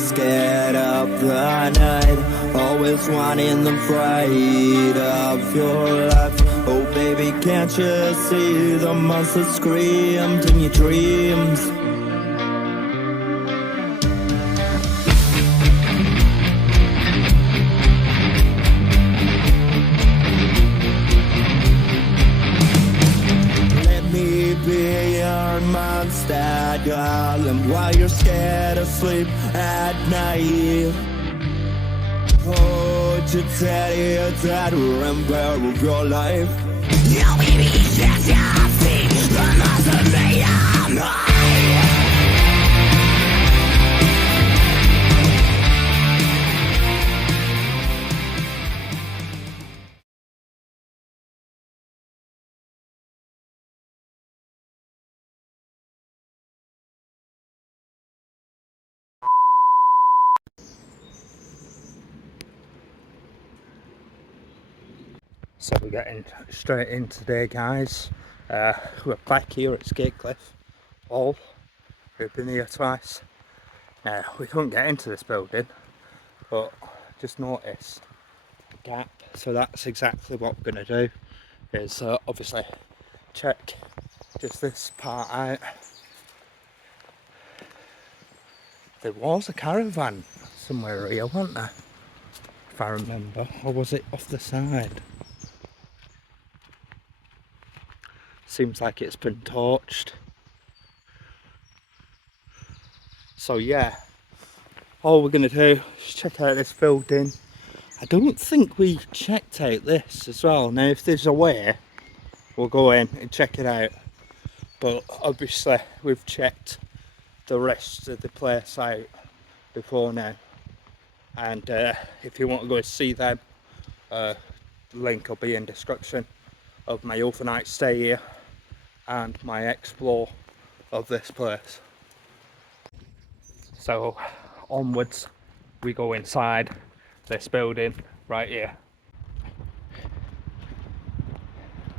scared of the night, always wanting the fright of your life. Oh baby, can't you see the monster screamed in your dreams? Monster, darling, while you're scared of sleep at night. Oh, to tell you that remember of your life. No, baby, just your feet, the monster made of mine. So we're getting straight in today, guys. We're back here at Scaitcliffe Hall. We've been here twice. We couldn't get into this building, but just noticed a gap. So that's exactly what we're going to do, is obviously check just this part out. There was a caravan somewhere here, wasn't there? If I remember. Or was it off the side? Seems like it's been torched. So yeah, all we're going to do is check out this building. I don't think we checked out this as well. Now if there's a way, we'll go in and check it out. But obviously we've checked the rest of the place out before now. And if you want to go and see them, the link will be in the description of my overnight stay here and my explore of this place. So onwards we go inside this building right here.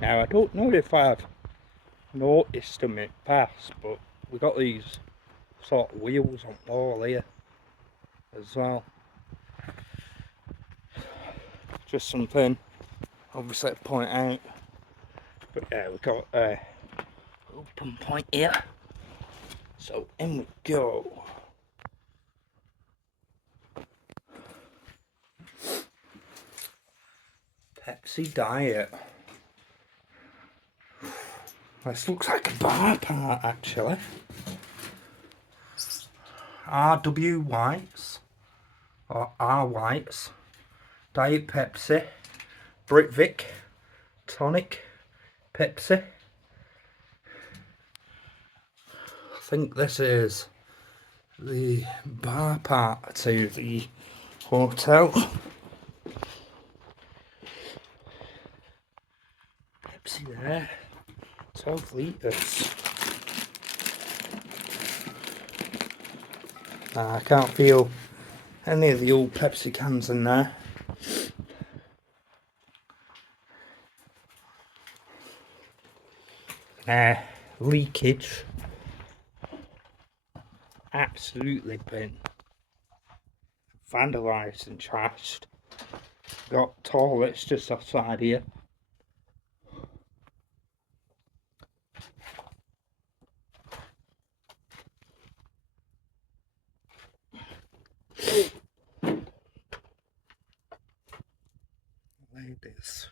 Now I don't know if I've noticed them in the past, but we got these sort of wheels on the wall here as well. Just something obviously to point out. But yeah, we've got a open point here. So in we go. Pepsi Diet. This looks like a bar part actually. RW Whites or R Whites, Diet Pepsi, Britvic, Tonic, Pepsi. I think this is the bar part to the hotel. Pepsi there, 12 litres. I can't feel any of the old Pepsi cans in there. Leakage. Absolutely been vandalised and trashed. Got toilets just outside here. Ladies.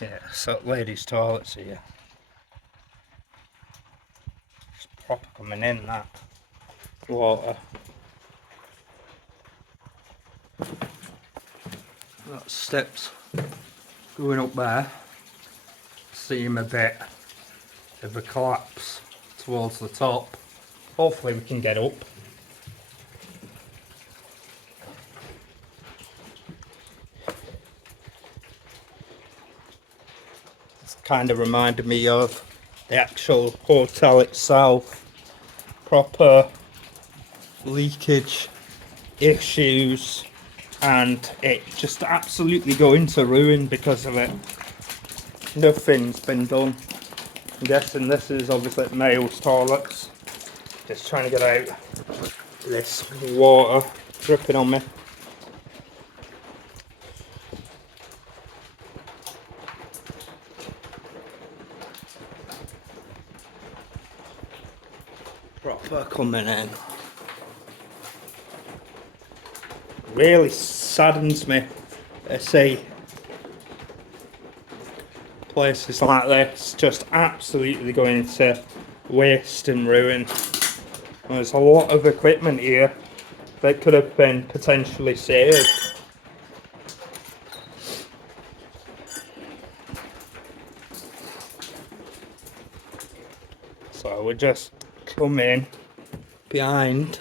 Yeah, so ladies' toilets here. It's proper coming in, that water. Got steps going up there. Seem a bit of a collapse towards the top. Hopefully we can get up. It's kind of reminded me of the actual hotel itself. Proper leakage issues, and it just absolutely go into ruin because of it. Nothing's been done. I'm guessing this is obviously male's toilets. Just trying to get out this water dripping on me. Proper coming in. Really saddens me to see places like this just absolutely going to waste and ruin. There's a lot of equipment here that could have been potentially saved. So we just come in behind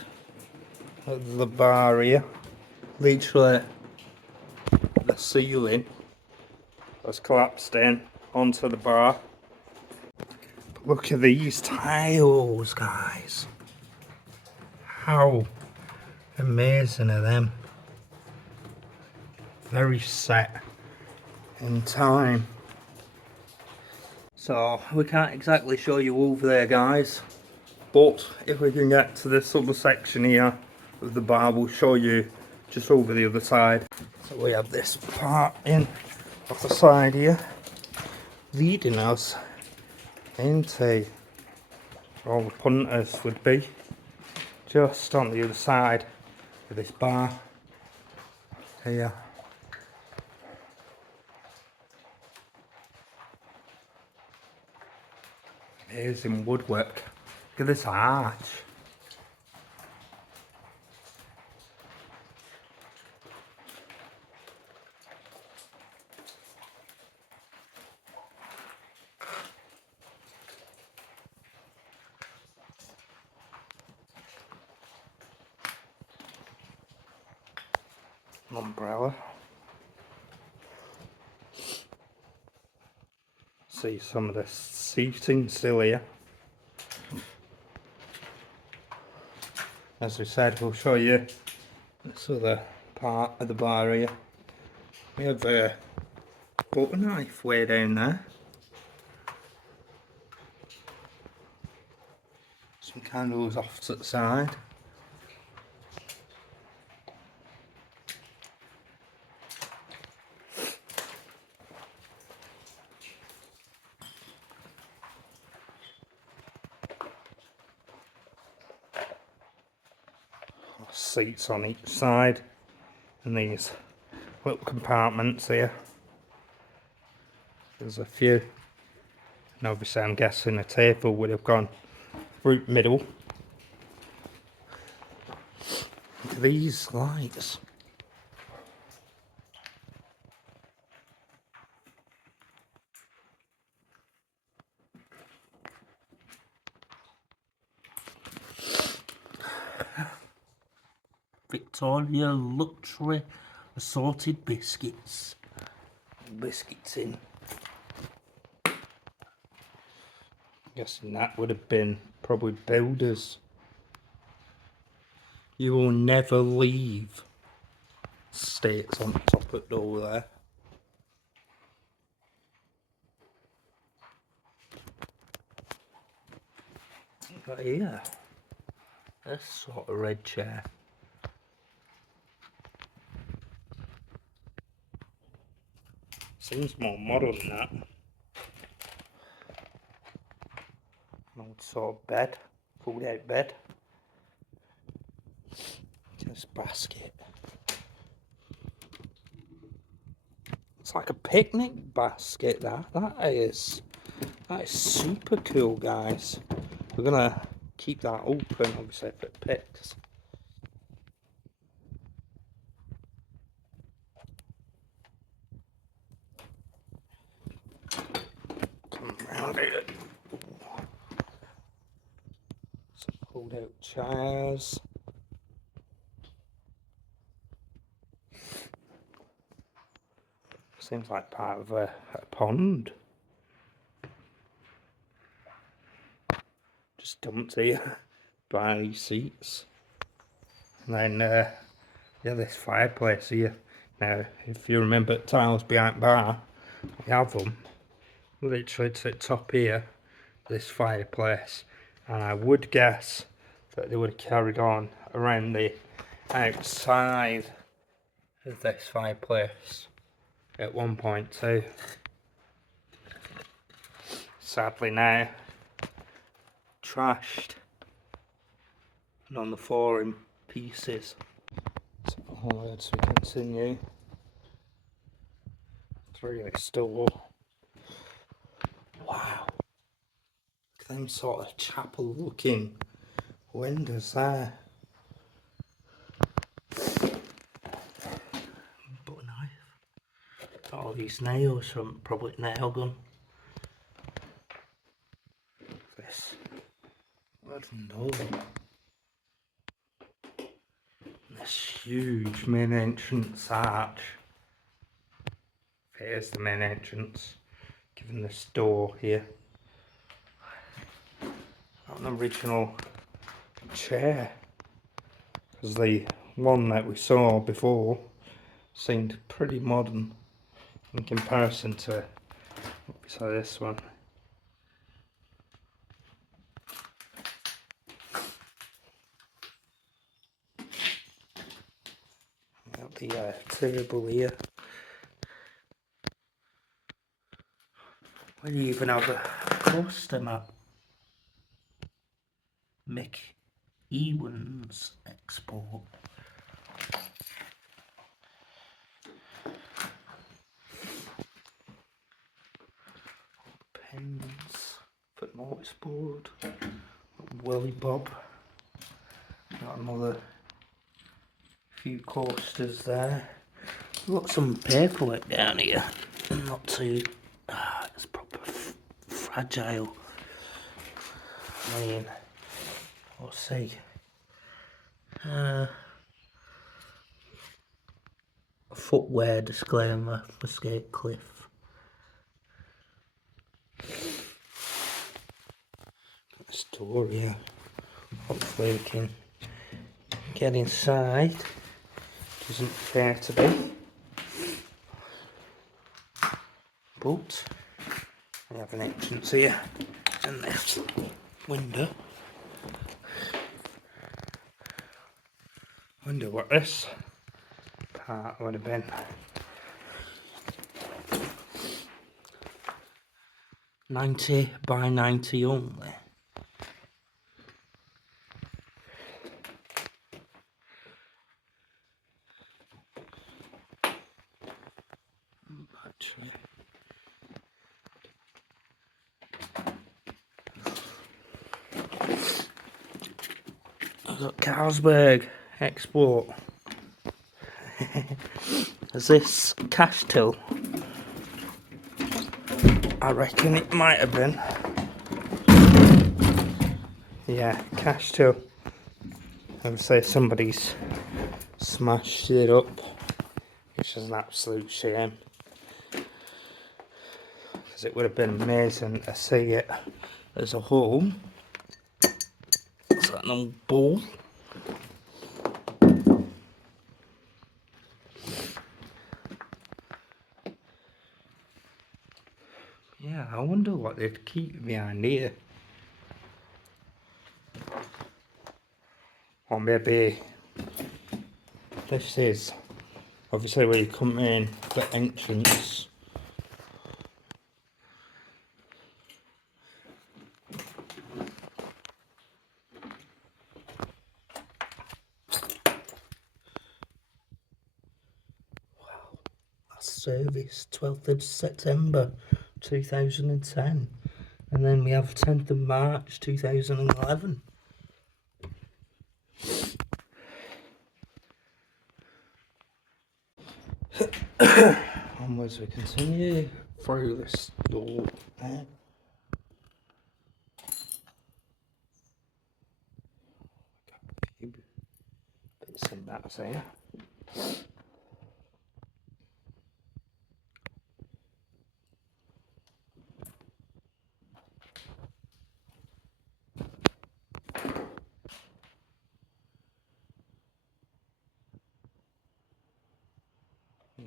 the bar here. Literally the ceiling has collapsed in onto the bar. But look at these tiles, guys. How amazing are them? Very set in time. So we can't exactly show you over there, guys, but if we can get to this other section here of the bar, we'll show you just over the other side. So we have this part in off the side here leading us into where all the punters would be, just on the other side of this bar here. Amazing woodwork. Look at this arch. An umbrella. See some of the seating still here. As we said, we'll show you this other part of the bar here. We have a butter knife way down there. Some candles off to the side. Seats on each side, and these little compartments here. There's a few, and obviously I'm guessing a table would have gone through middle. Look at these lights. Victoria luxury assorted biscuits. Biscuits in. Guessing that would have been probably builders. You will never leave. States on top of it all there. But here, this sort of red chair. Seems more modern than that. An old sort of bed, pulled out bed. This basket. It's like a picnic basket, that is super cool, guys. We're gonna keep that open, obviously, if it picks. Come round here. Some pulled out chairs. Seems like part of a pond. Just dumped here by these seats. And then Yeah, this fireplace here. Now, if you remember tiles behind bar, we have them literally to the top here, this fireplace. And I would guess that they would have carried on around the outside of this fireplace at one point too. Sadly now, trashed and on the floor in pieces. So onwards we continue through this door. Wow, look at them sort of chapel looking windows there. Butter knife. Got all these nails from probably nail gun. This wooden door. This huge main entrance arch. Here's the main entrance, given this door here. Got an original chair, because the one that we saw before seemed pretty modern in comparison to this one. Got the table here. We even have a poster map. Mick Ewan's export. Pens for notice board. Willy Bob. Got another few coasters there. Got some paperwork down here. Not too. It's proper fragile. I mean, let's see. Footwear disclaimer for Scaitcliffe. Got a store here. Hopefully we can get inside. Doesn't appear to be. But we have an entrance here and this window. Wonder what this part would have been. 90 by 90 only. Battery. I've got Carlsberg export. Is this cash till? I reckon it might have been. Yeah, cash till. I would say somebody's smashed it up, which is an absolute shame. Because it would have been amazing to see it as a whole. Is that an old ball? Yeah, I wonder what they'd keep behind here. Or maybe this is obviously where you come in, the entrance. Wow, last service 12th of September 2010, and then we have 10th of March 2011. Onwards we continue through this door there. Got a few bits and bats here.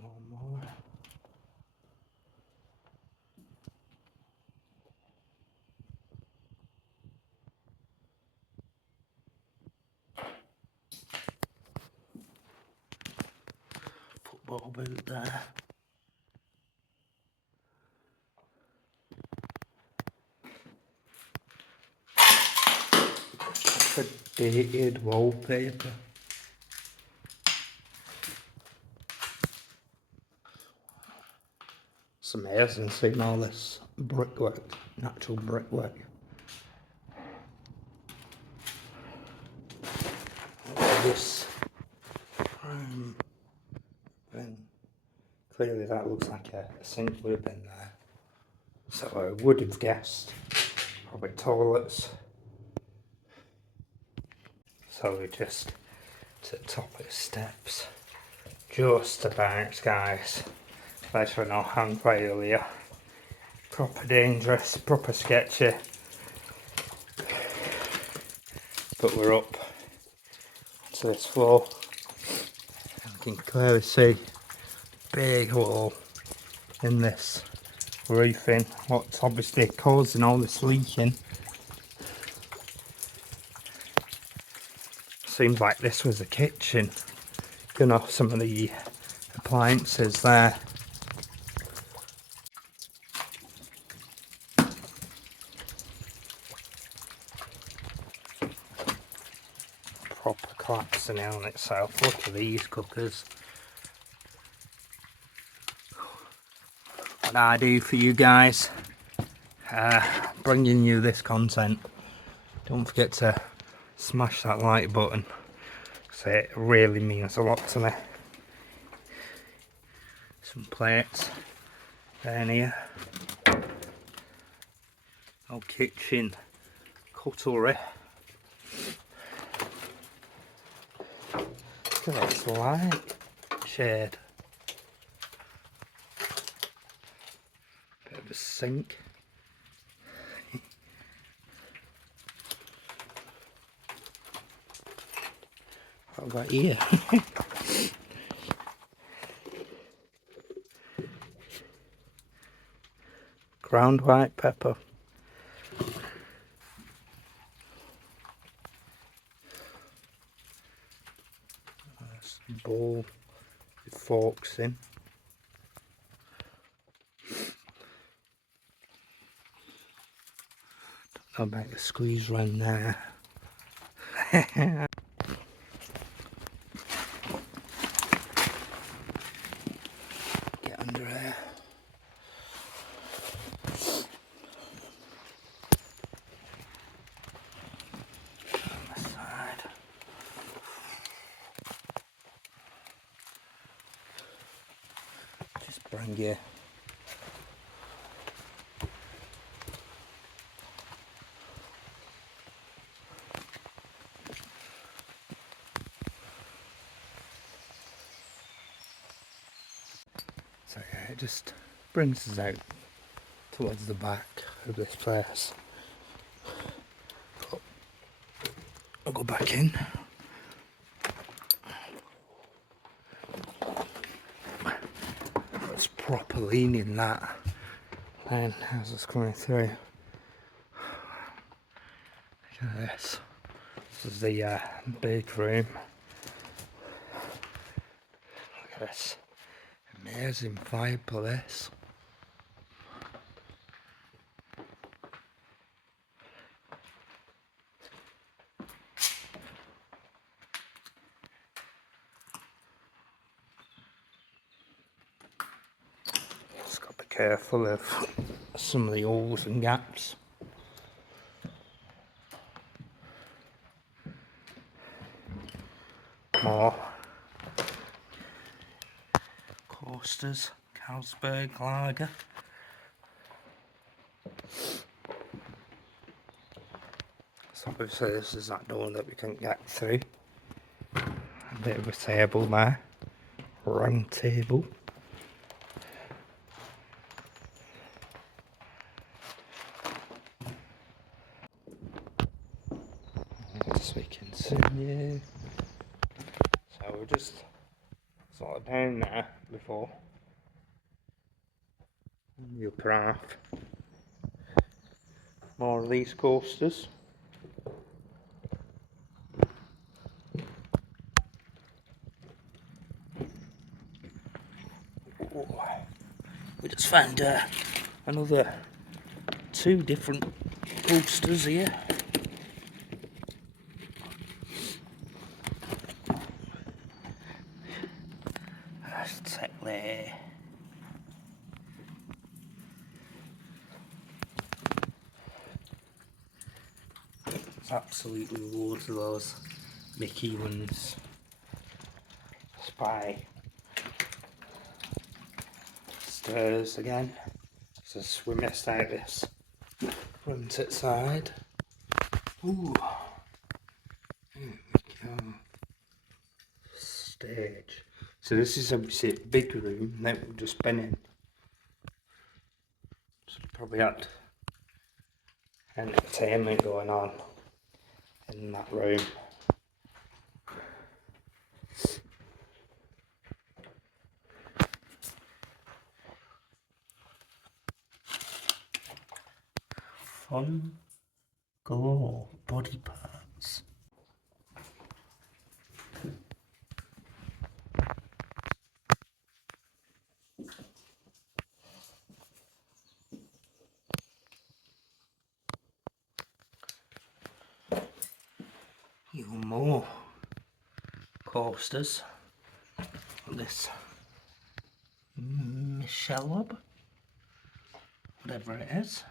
One more. Football boot there. A dated wallpaper. It's amazing seeing all this brickwork, natural brickwork. This room, and clearly that looks like a sink would have been there. So I would have guessed probably toilets. So we're just to the top of the steps. Just about, guys. There's no handrail here. Proper dangerous, proper sketchy. But we're up to this floor. You can clearly see big hole in this roofing. What's obviously causing all this leaking. Seems like this was a kitchen. You know, some of the appliances there. Proper collapsing in on itself. Look at these cookers. What I do for you guys, bringing you this content. Don't forget to smash that like button, because it really means a lot to me. Some plates down here. Old kitchen cutlery. Look at this light shade. Bit of a sink. What about here? Ground white pepper. There's a bowl with forks in. Don't know about the squeeze run there. Get under here. On the side. Just bring you so yeah, it just brings us out towards the back of this place. I'll go back in. It's proper leaning that. And as it's coming through, look at this. This is the big room. Look at this amazing fireplace. Just got to be careful of some of the holes and gaps. More coasters, Carlsberg lager. So obviously this is that door that we couldn't get through. A bit of a table there, round table. As we continue. So we're just sort of down there before. And the upper half. More of these coasters. Ooh. We just found another 2 different coasters here. Let's check there. There's absolutely loads of those Mickey ones. Spy stairs again. So we missed out this front side. Ooh. Stage. So this is obviously a big room that we've just been in. So probably had entertainment going on in that room. Fun galore body parts. Even more coasters. This Michelab, whatever it is.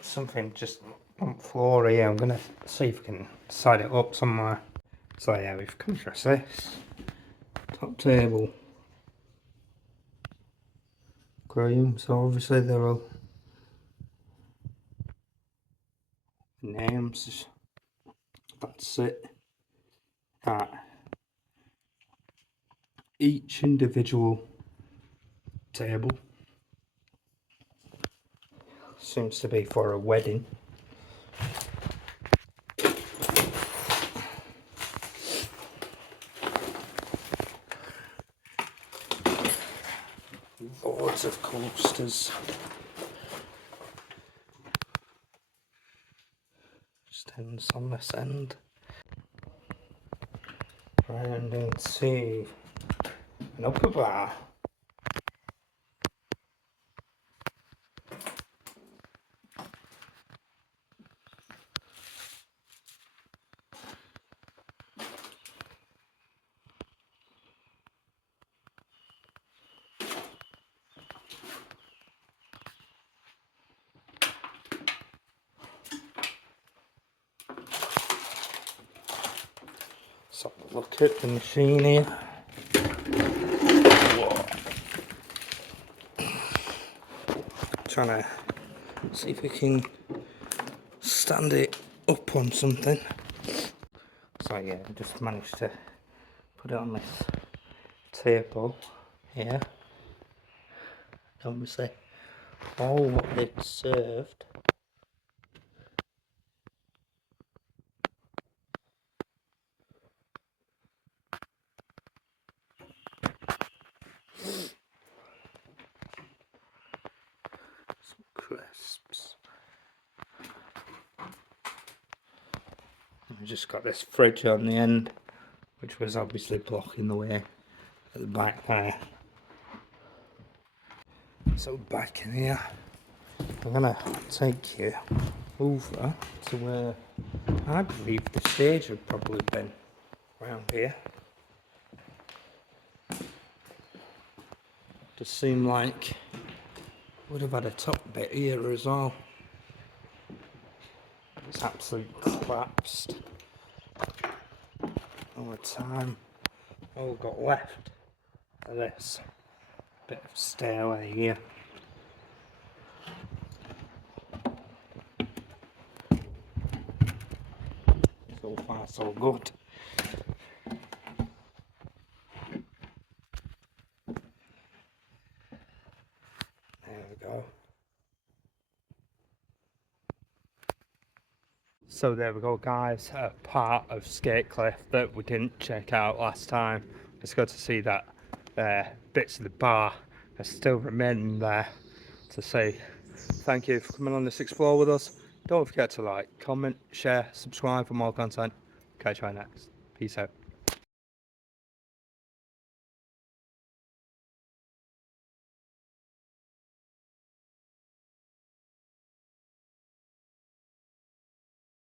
Something just on the floor here. I'm gonna see if I can side it up somewhere. So yeah, we've come across this top table. Graham, so obviously they're all names. That's it. At each individual table. Seems to be for a wedding. Loads of coasters. Just ends on this end. Round into an upper bar. So look at the machine here. Whoa. Trying to see if we can stand it up on something. So yeah, I just managed to put it on this table here. Obviously, all what they'd served. Some crisps. And we just got this fridge on the end, which was obviously blocking the way at the back there. So back in here, I'm gonna take you over to where I believe the stage would probably been, around here. Does seem like would have had a top bit here as well. It's absolutely collapsed all the time. All we've got left of this bit of stairway here. So far so good. There we go. So there we go, guys, a part of Scaitcliffe that we didn't check out last time. It's good to see that bits of the bar are still remaining there, to say thank you for coming on this explore with us. Don't forget to like, comment, share, subscribe for more content. Catch you next. Peace out.